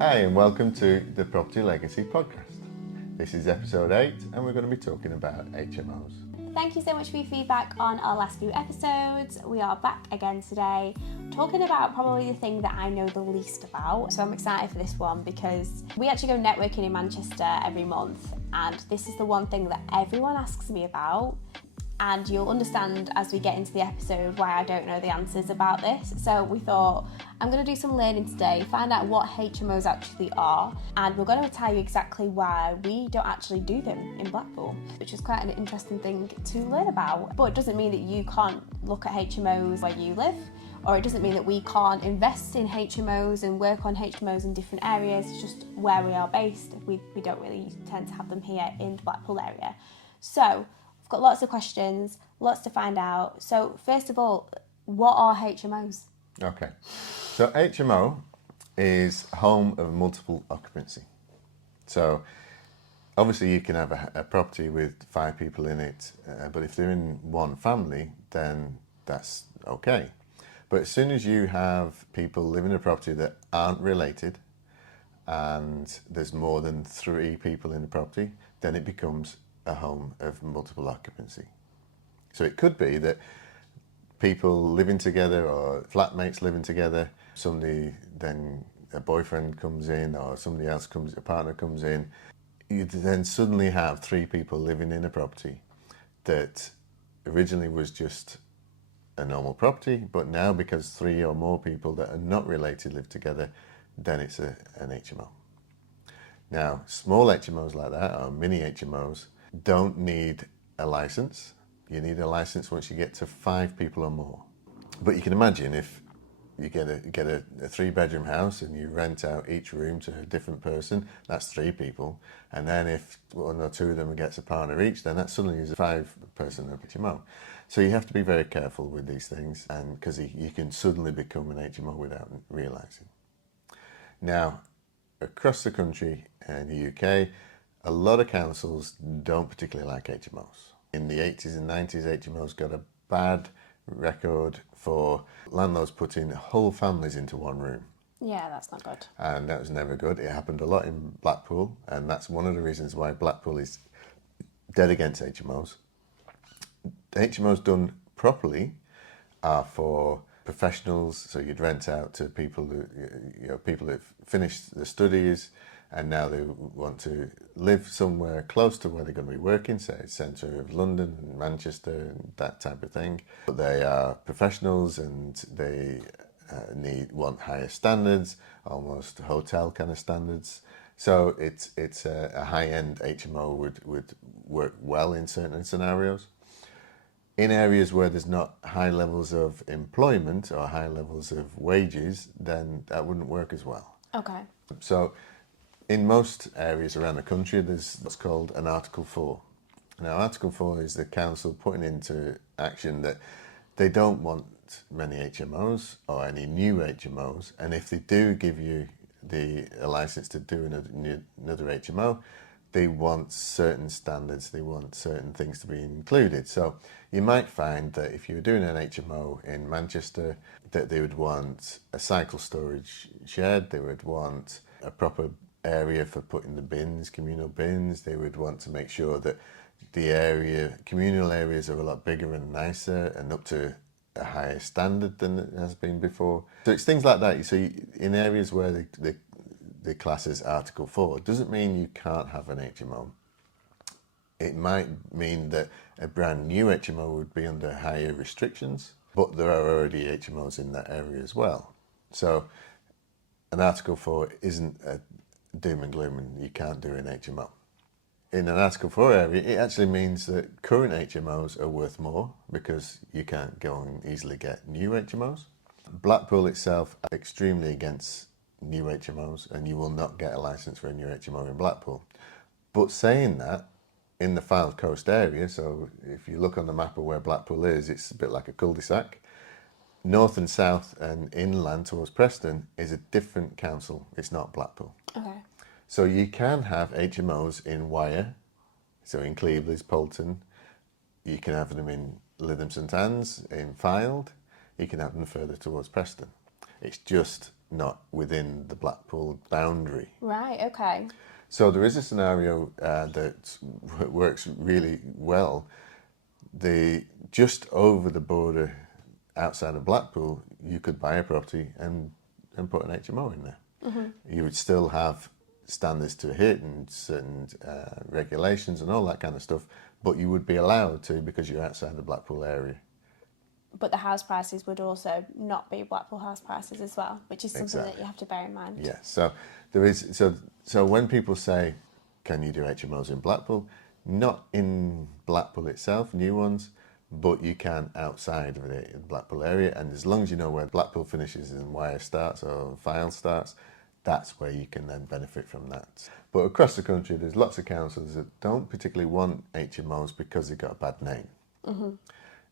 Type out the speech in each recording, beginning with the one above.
Hi and welcome to the Property Legacy Podcast. This is episode 8 and we're going to be talking about HMOs. Thank you so much for your feedback on our last few episodes. We are back again today talking about probably the thing that I know the least about. So I'm excited for this one because we actually go networking in Manchester every month, and this is the one thing that everyone asks me about. And you'll understand as we get into the episode why I don't know the answers about this. So we thought, I'm going to do some learning today, find out what HMOs actually are, and we're going to tell you exactly why we don't actually do them in Blackpool, which is quite an interesting thing to learn about. But it doesn't mean that you can't look at HMOs where you live, or it doesn't mean that we can't invest in HMOs and work on HMOs in different areas. It's just where we are based. We don't really tend to have them here in the Blackpool area. So I've got lots of questions, lots to find out. So first of all, what are HMOs? Okay, so HMO is home of multiple occupancy. So obviously you can have a property with 5 people in it, but if they're in one family, then that's okay. But as soon as you have people living in a property that aren't related and there's more than 3 people in the property, then it becomes a home of multiple occupancy. So it could be that people living together or flatmates living together, somebody then a boyfriend comes in or somebody else comes, a partner comes in, you then suddenly have 3 people living in a property that originally was just a normal property, but now because 3 or more people that are not related live together, then it's an HMO. Now, small HMOs like that, or mini HMOs, don't need a license. You need a license once you get to 5 people or more. But you can imagine if you get a 3-bedroom house and you rent out each room to a different person, that's 3 people. And then if 1 or 2 of them gets a partner each, then that suddenly is a 5-person HMO. So you have to be very careful with these things, and because you can suddenly become an HMO without realising. Now, across the country in the UK, a lot of councils don't particularly like HMOs. In the 80s and 90s, HMOs got a bad record for landlords putting whole families into one room. Yeah, that's not good. And that was never good. It happened a lot in Blackpool, and that's one of the reasons why Blackpool is dead against HMOs. HMOs done properly are for professionals, so you'd rent out to people people who've finished the studies and now they want to live somewhere close to where they're going to be working, say centre of London and Manchester and that type of thing. But they are professionals and they want higher standards, almost hotel kind of standards. So it's a high-end HMO would work well in certain scenarios. In areas where there's not high levels of employment or high levels of wages, then that wouldn't work as well. Okay. So in most areas around the country, there's what's called an Article 4. Now, Article 4 is the council putting into action that they don't want many HMOs or any new HMOs, and if they do give you a license to do another HMO, they want certain standards, they want certain things to be included. So you might find that if you were doing an HMO in Manchester, that they would want a cycle storage shed, they would want a proper area for putting the bins, communal bins, they would want to make sure that the communal areas are a lot bigger and nicer and up to a higher standard than it has been before. So it's things like that. So in areas where the class is Article 4, it doesn't mean you can't have an HMO. It might mean that a brand new HMO would be under higher restrictions, but there are already HMOs in that area as well. So an Article 4 isn't a doom and gloom and you can't do an HMO. In an Article 4 area, it actually means that current HMOs are worth more because you can't go and easily get new HMOs. Blackpool itself are extremely against new HMOs, and you will not get a licence for a new HMO in Blackpool. But saying that, in the Fylde Coast area, so if you look on the map of where Blackpool is, it's a bit like a cul-de-sac. North and south and inland towards Preston is a different council. It's not Blackpool. Okay. So you can have HMOs in Wyre, so in Cleveland, Poulton. You can have them in Lytham St Anne's, in Fylde. You can have them further towards Preston. It's just not within the Blackpool boundary. Right, okay. So there is a scenario that works really well. Just over the border outside of Blackpool, you could buy a property and put an HMO in there. You would still have standards to hit and regulations and all that kind of stuff, but you would be allowed to because you're outside the Blackpool area. But the house prices would also not be Blackpool house prices as well, which is something that Exactly. you have to bear in mind. Yeah. So there is so when people say, "Can you do HMOs in Blackpool?" Not in Blackpool itself, new ones, but you can outside of the Blackpool area, and as long as you know where Blackpool finishes and Wire starts or File starts, that's where you can then benefit from that. But across the country, there's lots of councils that don't particularly want HMOs because they've got a bad name.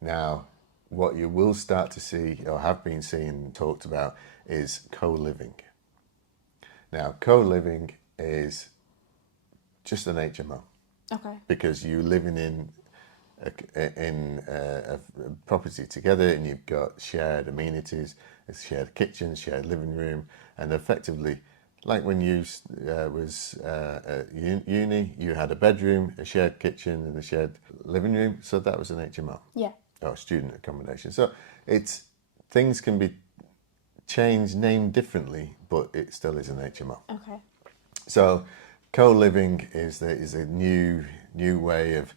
Now, what you will start to see, or have been seeing talked about, is co-living. Now, co-living is just an HMO Okay. because you're living in a property together, and you've got shared amenities, a shared kitchen, shared living room, and effectively, like when you was at uni, you had a bedroom, a shared kitchen, and a shared living room. So that was an HMO. Yeah. Or student accommodation. So things can be changed, named differently, but it still is an HMO. Okay. So co-living is a new way of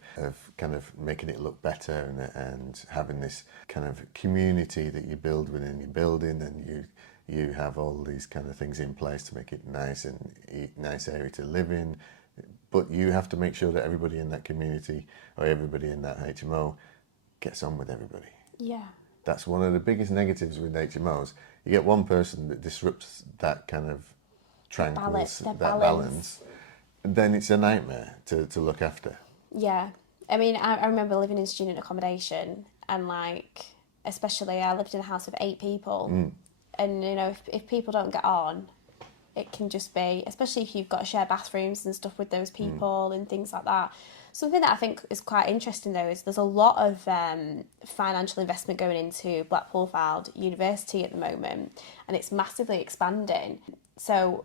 kind of making it look better and having this kind of community that you build within your building, and you have all these kind of things in place to make it nice and nice area to live in. But you have to make sure that everybody in that community or everybody in that HMO gets on with everybody. Yeah. That's one of the biggest negatives with HMOs. You get one person that disrupts that kind of balance, then it's a nightmare to look after. Yeah. I mean, I remember living in student accommodation, and like, especially I lived in a house of 8 people. And, you know, if people don't get on, it can just be, especially if you've got to share bathrooms and stuff with those people and things like that. Something that I think is quite interesting, though, is there's a lot of financial investment going into Blackpool Fylde University at the moment, and it's massively expanding. So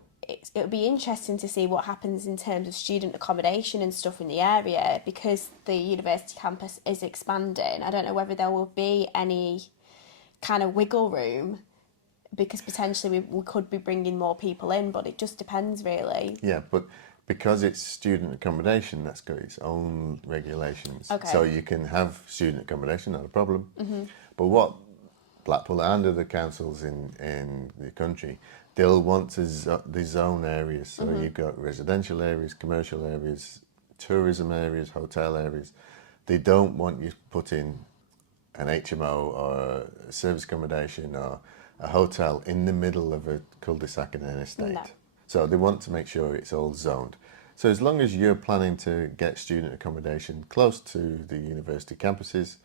it'll be interesting to see what happens in terms of student accommodation and stuff in the area, because the university campus is expanding. I don't know whether there will be any kind of wiggle room, because potentially we could be bringing more people in, but it just depends, really. Yeah, but because it's student accommodation, that's got its own regulations. Okay. So you can have student accommodation, not a problem. But what Blackpool and other councils in the country, they'll want to zone areas. So you've got residential areas, commercial areas, tourism areas, hotel areas. They don't want you to put in an HMO or a service accommodation or a hotel in the middle of a cul-de-sac in an estate. No. So they want to make sure it's all zoned. So as long as you're planning to get student accommodation close to the university campuses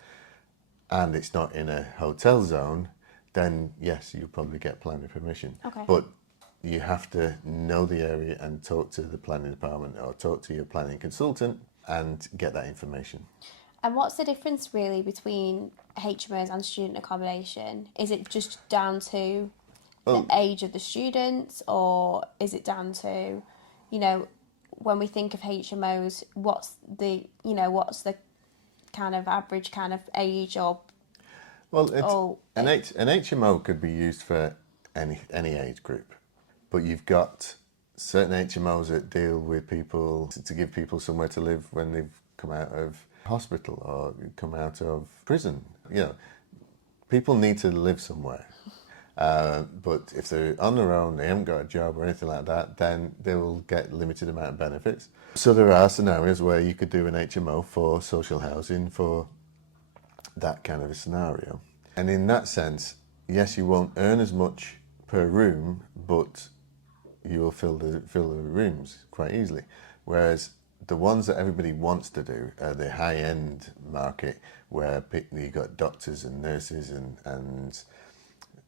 and it's not in a hotel zone, then yes, you'll probably get planning permission. Okay. But you have to know the area and talk to the planning department or talk to your planning consultant and get that information. And what's the difference really between HMOs and student accommodation? Is it just down to the age of the students, or is it down to, you know, when we think of HMOs, what's the kind of average kind of age or? Well, an HMO could be used for any age group, but you've got certain HMOs that deal with people to give people somewhere to live when they've come out of hospital or come out of prison. You know, people need to live somewhere. But if they're on their own, they haven't got a job or anything like that, then they will get limited amount of benefits. So there are scenarios where you could do an HMO for social housing for that kind of a scenario. And in that sense, yes, you won't earn as much per room, but you will fill the rooms quite easily. Whereas the ones that everybody wants to do are the high-end market, where you've got doctors and nurses and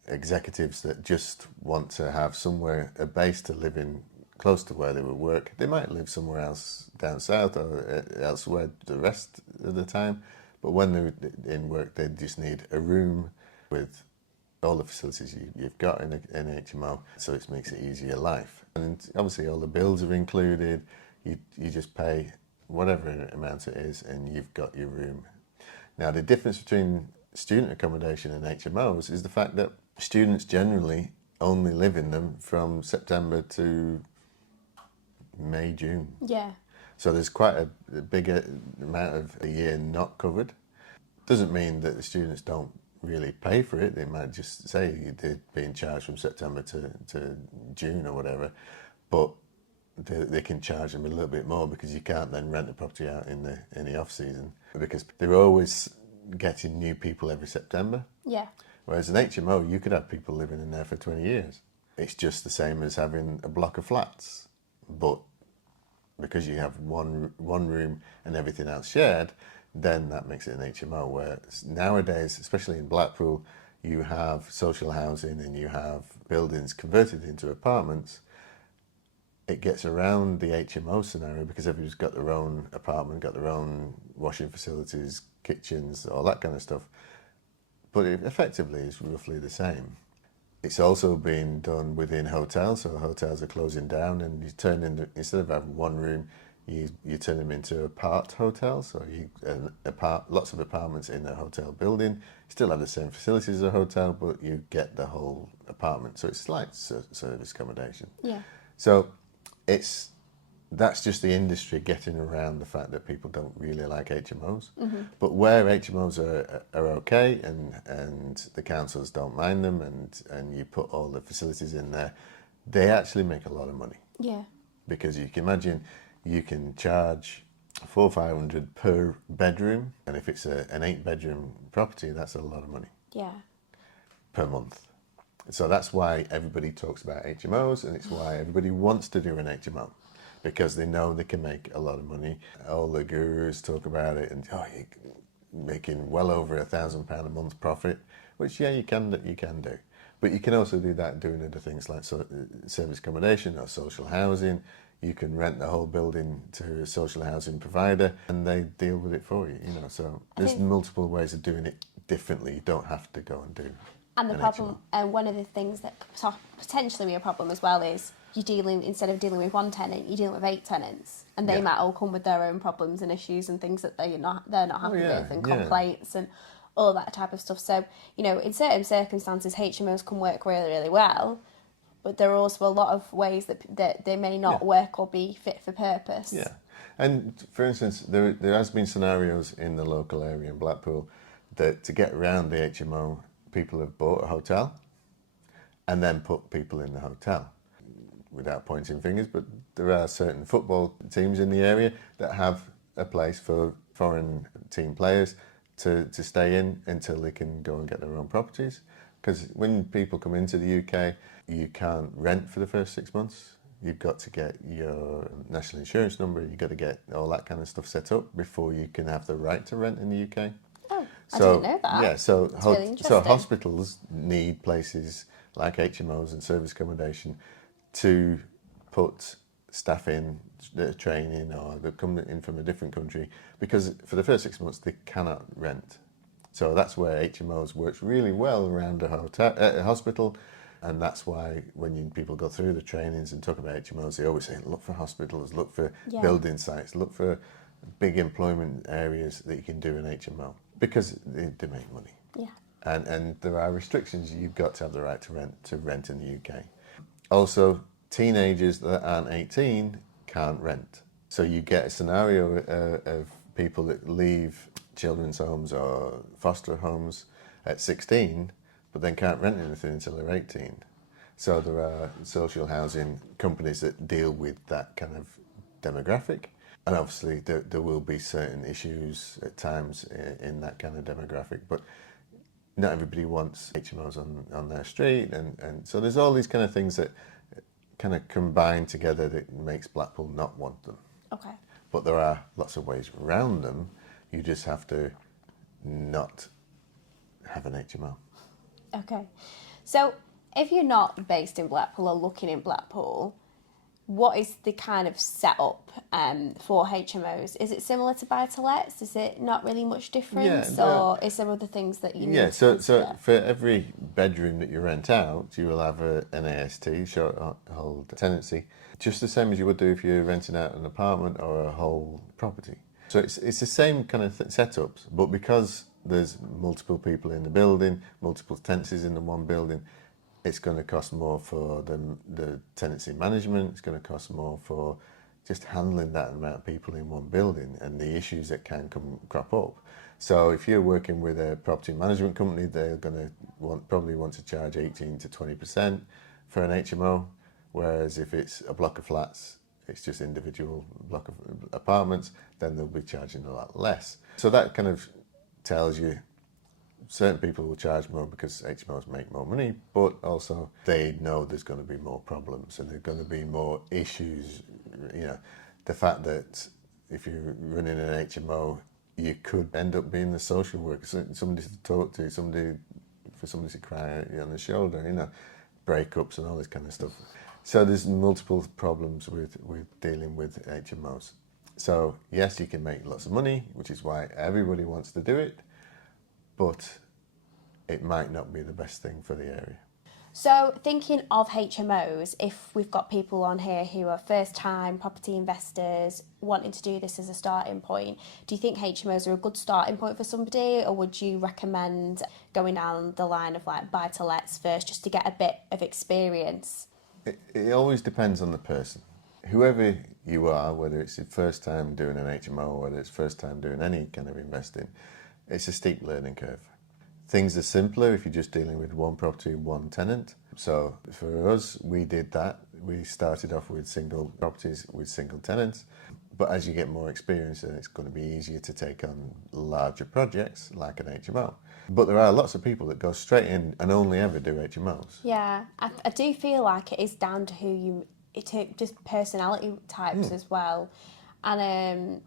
executives that just want to have somewhere, a base to live in close to where they would work. They might live somewhere else down south or elsewhere the rest of the time, but when they're in work, they just need a room with all the facilities you've got in an HMO, so it makes it easier life. And obviously all the bills are included. You just pay whatever amount it is, and you've got your room. Now the difference between student accommodation and HMOs is the fact that students generally only live in them from September to May, June. Yeah. So there's quite a big amount of a year not covered. Doesn't mean that the students don't really pay for it. They might just say they're being charged from September to June or whatever, but they can charge them a little bit more because you can't then rent the property out in the off season, because they're always getting new people every September. Yeah. Whereas an HMO, you could have people living in there for 20 years. It's just the same as having a block of flats, but because you have one room and everything else shared, then that makes it an HMO. Where nowadays, especially in Blackpool, you have social housing and you have buildings converted into apartments. It gets around the HMO scenario because everybody's got their own apartment, got their own washing facilities, kitchens, all that kind of stuff. But it effectively is roughly the same. It's also being done within hotels, so hotels are closing down, and you turn into, instead of having one room, you turn them into apart hotels. So lots of apartments in a hotel building. You still have the same facilities as a hotel, but you get the whole apartment. So it's like service accommodation. Yeah. So that's just the industry getting around the fact that people don't really like HMOs. Mm-hmm. But where HMOs are okay and the councils don't mind them, and you put all the facilities in there, they actually make a lot of money. Yeah. Because you can imagine you can charge $400 or $500 per bedroom, and if it's an 8-bedroom property, that's a lot of money. Yeah. Per month. So that's why everybody talks about HMOs, and it's why everybody wants to do an HMO, because they know they can make a lot of money. All the gurus talk about it, and you're making well over £1,000 a month profit, which you can do. But you can also do that doing other things like service accommodation or social housing. You can rent the whole building to a social housing provider, and they deal with it for you. So there's multiple ways of doing it differently. You don't have to go and do. And the problem, and one of the things that could potentially be a problem as well, is instead of dealing with one tenant, you're dealing with 8 tenants, and they might all come with their own problems and issues and things that they're not happy with, and complaints and all that type of stuff. So, in certain circumstances, HMOs can work really, really well, but there are also a lot of ways that they may not work or be fit for purpose. Yeah, and for instance, there has been scenarios in the local area in Blackpool that to get around the HMO, people have bought a hotel and then put people in the hotel. Without pointing fingers, but there are certain football teams in the area that have a place for foreign team players to stay in until they can go and get their own properties. Because when people come into the UK, you can't rent for the first 6 months. You've got to get your national insurance number, you've got to get all that kind of stuff set up before you can have the right to rent in the UK. Oh, I didn't know that. Yeah, so really so hospitals need places like HMOs and service accommodation to put staff in that are training or they're coming in from a different country, because for the first 6 months they cannot rent. So that's where HMOs works really well around a hospital, and that's why when people go through the trainings and talk about HMOs, they always say look for hospitals, look for building sites, look for big employment areas that you can do an HMO, because they make money. Yeah. And there are restrictions. You've got to have the right to rent in the UK. Also, teenagers that aren't 18 can't rent. So you get a scenario of people that leave children's homes or foster homes at 16, but then can't rent anything until they're 18. So there are social housing companies that deal with that kind of demographic. And obviously there will be certain issues at times in that kind of demographic, but not everybody wants HMOs on their street, and so there's all these kind of things that kind of combine together that makes Blackpool not want them. Okay. But there are lots of ways around them. You just have to not have an HMO. Okay. So if you're not based in Blackpool or looking in Blackpool, what is the kind of setup for HMOs? Is it similar to buy-to-lets? Is it not really much difference, or is there other things that you need to so consider? for every bedroom that you rent out, you will have an AST, short hold tenancy, just the same as you would do if you're renting out an apartment or a whole property. So it's the same kind of setups, but because there's multiple people in the building, multiple tenancies in the one building, it's going to cost more for the tenancy management. It's going to cost more for just handling that amount of people in one building and the issues that can crop up. So if you're working with a property management company, they're going to probably want to charge 18 to 20% for an HMO, whereas if it's a block of flats, it's just individual block of apartments, then they'll be charging a lot less. So that kind of tells you certain people will charge more because HMOs make more money, but also they know there's going to be more problems and there's going to be more issues. You know, the fact that if you're running an HMO, you could end up being the social worker, somebody to talk to, somebody to cry on the shoulder, you know, breakups and all this kind of stuff. So there's multiple problems with dealing with HMOs. So yes, you can make lots of money, which is why everybody wants to do it, but it might not be the best thing for the area. So thinking of HMOs, if we've got people on here who are first-time property investors wanting to do this as a starting point, do you think HMOs are a good starting point for somebody, or would you recommend going down the line of like buy-to-lets first just to get a bit of experience? It always depends on the person. Whoever you are, whether it's your first time doing an HMO or whether it's first time doing any kind of investing, it's a steep learning curve. Things are simpler if you're just dealing with one property, one tenant. So for us, we did that. We started off with single properties with single tenants. But as you get more experience, then it's going to be easier to take on larger projects like an HMO. But there are lots of people that go straight in and only ever do HMOs. Yeah, I do feel like it is down to just personality types as well. And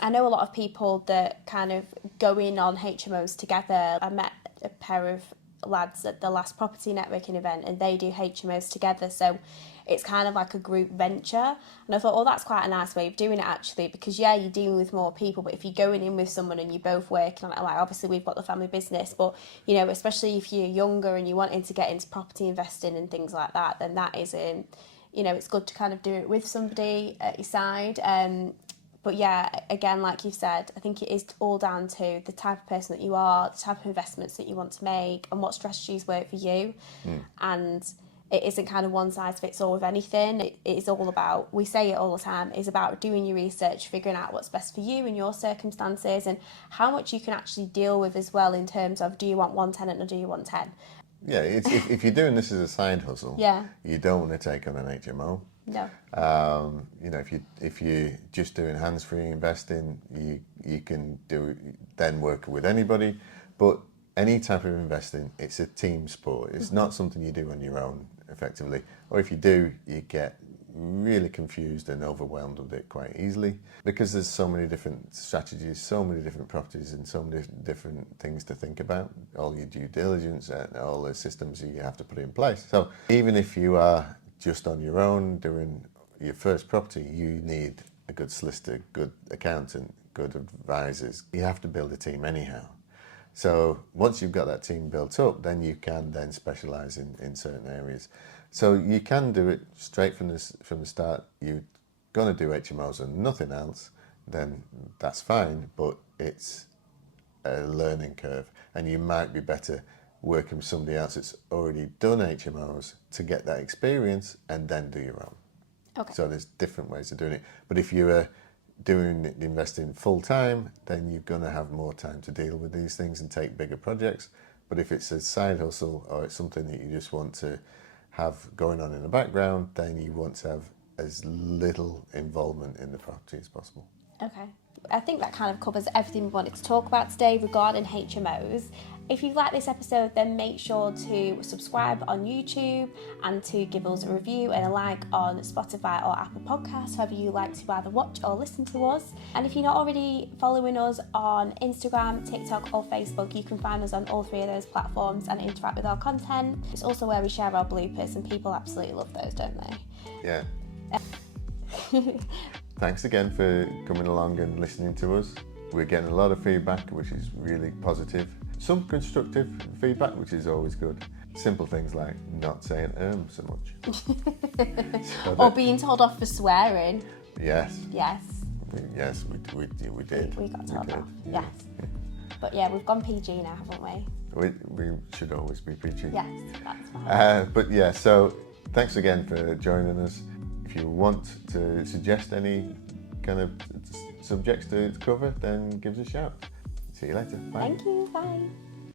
I know a lot of people that kind of go in on HMOs together. I met a pair of lads at the last property networking event and they do HMOs together, so it's kind of like a group venture. And I thought, oh, that's quite a nice way of doing it actually, because yeah, you're dealing with more people, but if you're going in with someone and you're both working on it, like obviously we've got the family business, but you know, especially if you're younger and you're wanting to get into property investing and things like that, then that is you know, it's good to kind of do it with somebody at your side. But yeah, again, like you've said, I think it is all down to the type of person that you are, the type of investments that you want to make, and what strategies work for you. And it isn't kind of one size fits all with anything. It is all about, we say it all the time, it's about doing your research, figuring out what's best for you and your circumstances, and how much you can actually deal with as well in terms of, do you want one tenant or do you want 10? Yeah, if you're doing this as a side hustle, Yeah. you don't want to take on an HMO. No. You know, if you're just doing hands-free investing, you can then work with anybody. But any type of investing, it's a team sport. It's not something you do on your own, effectively. Or if you do, you get really confused and overwhelmed with it quite easily, because there's so many different strategies, so many different properties, and so many different things to think about, all your due diligence and all the systems you have to put in place. So even if you are just on your own doing your first property, you need a good solicitor, good accountant, good advisors. You have to build a team anyhow. So once you've got that team built up, then you can then specialise in certain areas. So you can do it straight from the start. You're going to do HMOs and nothing else, then that's fine, but it's a learning curve, and you might be better working with somebody else that's already done HMOs to get that experience and then do your own. Okay. So there's different ways of doing it. But if you are doing the investing full time, then you're going to have more time to deal with these things and take bigger projects. But if it's a side hustle or it's something that you just want to have going on in the background, then you want to have as little involvement in the property as possible. Okay. I think that kind of covers everything we wanted to talk about today regarding HMOs. If you like this episode, then make sure to subscribe on YouTube and to give us a review and a like on Spotify or Apple Podcasts, however you like to either watch or listen to us. And if you're not already following us on Instagram, TikTok or Facebook, you can find us on all three of those platforms and interact with our content. It's also where we share our bloopers, and people absolutely love those, don't they? Yeah. Thanks again for coming along and listening to us. We're getting a lot of feedback, which is really positive. Some constructive feedback, which is always good. Simple things like not saying so much. Or being told off for swearing. Yes. Yes. Yes, we did. We got told off. Yeah. Yes. But yeah, we've gone PG now, haven't we? We should always be PG. Yes, that's fine. But yeah, so thanks again for joining us. If you want to suggest any kind of subjects to cover, then give us a shout. See you later. Bye. Thank you. Bye.